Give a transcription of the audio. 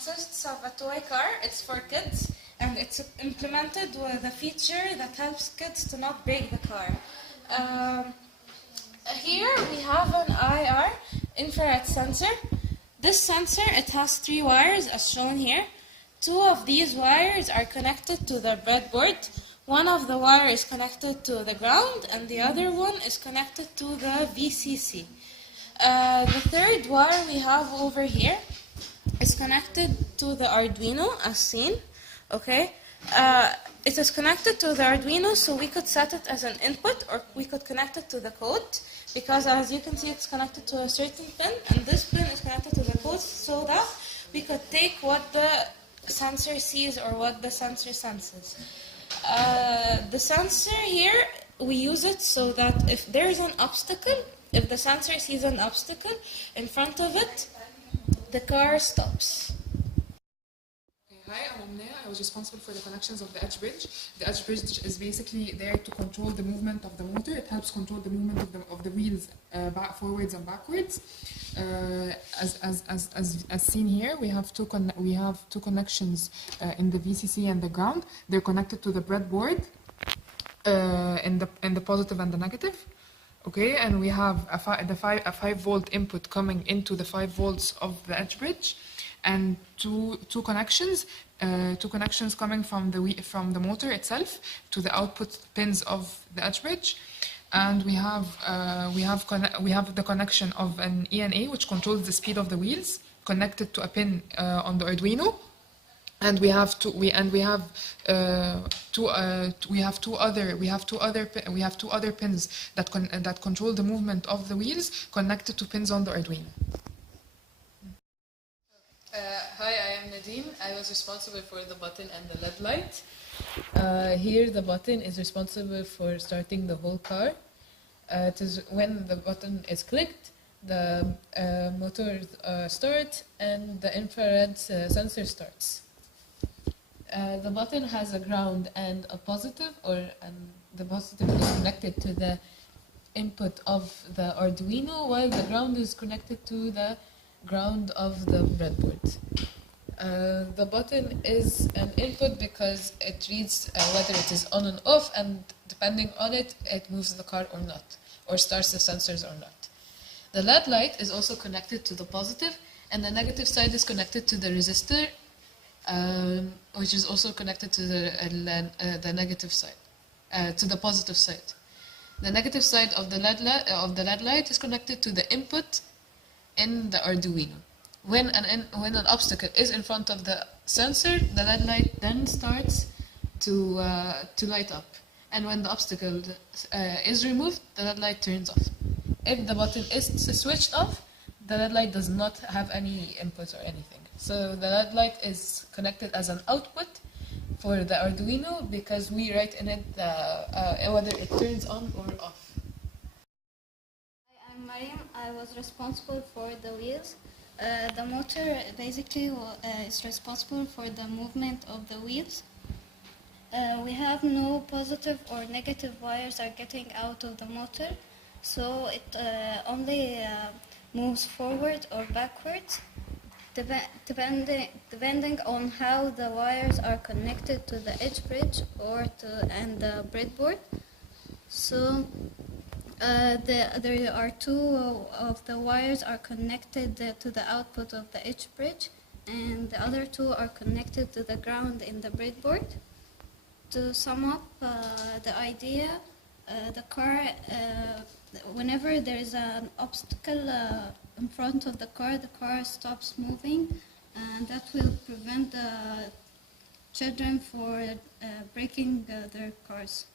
consists of a toy car. It's for kids, and it's implemented with a feature that helps kids to not break the car. Here we have an IR, infrared sensor. This sensor, it has 3 wires as shown here. 2 of these wires are connected to the breadboard. One of the wires is connected to the ground, and the other one is connected to the VCC. The third wire we have over here is connected to the Arduino, as seen. Okay, it is connected to the Arduino, so we could set it as an input, or we could connect it to the code, because as you can see, it's connected to a certain pin, and this pin is connected to the code, so that we could take what the sensor sees or what the sensor senses. The sensor here, we use it so that if there is an obstacle, if the sensor sees an obstacle in front of it, the car stops. Hi, I'm Omnya. I was responsible for the connections of the edge bridge. The edge bridge is basically there to control the movement of the motor. It helps control the movement of the wheels forwards and backwards. As seen here, we have two connections in the VCC and the ground. They're connected to the breadboard in the positive and the negative. Okay, and we have a 5-volt input coming into the 5 volts of the edge bridge, and two connections coming from the motor itself to the output pins of the edge bridge, and we have the connection of an ENA, which controls the speed of the wheels, connected to a pin on the Arduino. And we have two other pins that control the movement of the wheels, connected to pins on the Arduino. Hi, I am Nadine. I was responsible for the button and the LED light. Here the button is responsible for starting the whole car. It is when the button is clicked, the motor starts and the infrared sensor starts. The button has a ground and a positive, the positive is connected to the input of the Arduino, while the ground is connected to the ground of the breadboard. The button is an input because it reads whether it is on and off, and depending on it, it moves the car or not, or starts the sensors or not. The LED light is also connected to the positive, and the negative side is connected to the resistor, which is also connected to the negative side, to the positive side. The negative side of the LED light is connected to the input in the Arduino. When an obstacle is in front of the sensor, the LED light then starts to light up, and when the obstacle is removed, the LED light turns off. If the button is switched off, the LED light does not have any inputs or anything. So the LED light is connected as an output for the Arduino, because we write in it whether it turns on or off. Hi, I'm Mariam. I was responsible for the wheels. The motor basically is responsible for the movement of the wheels. We have no positive or negative wires are getting out of the motor, so it only moves forward or backwards, depending on how the wires are connected to the edge bridge and the breadboard. So there are 2 of the wires are connected to the output of the edge bridge, and the other 2 are connected to the ground in the breadboard. To sum up the idea, the car, whenever there is an obstacle in front of the car stops moving, and that will prevent the children from breaking their cars.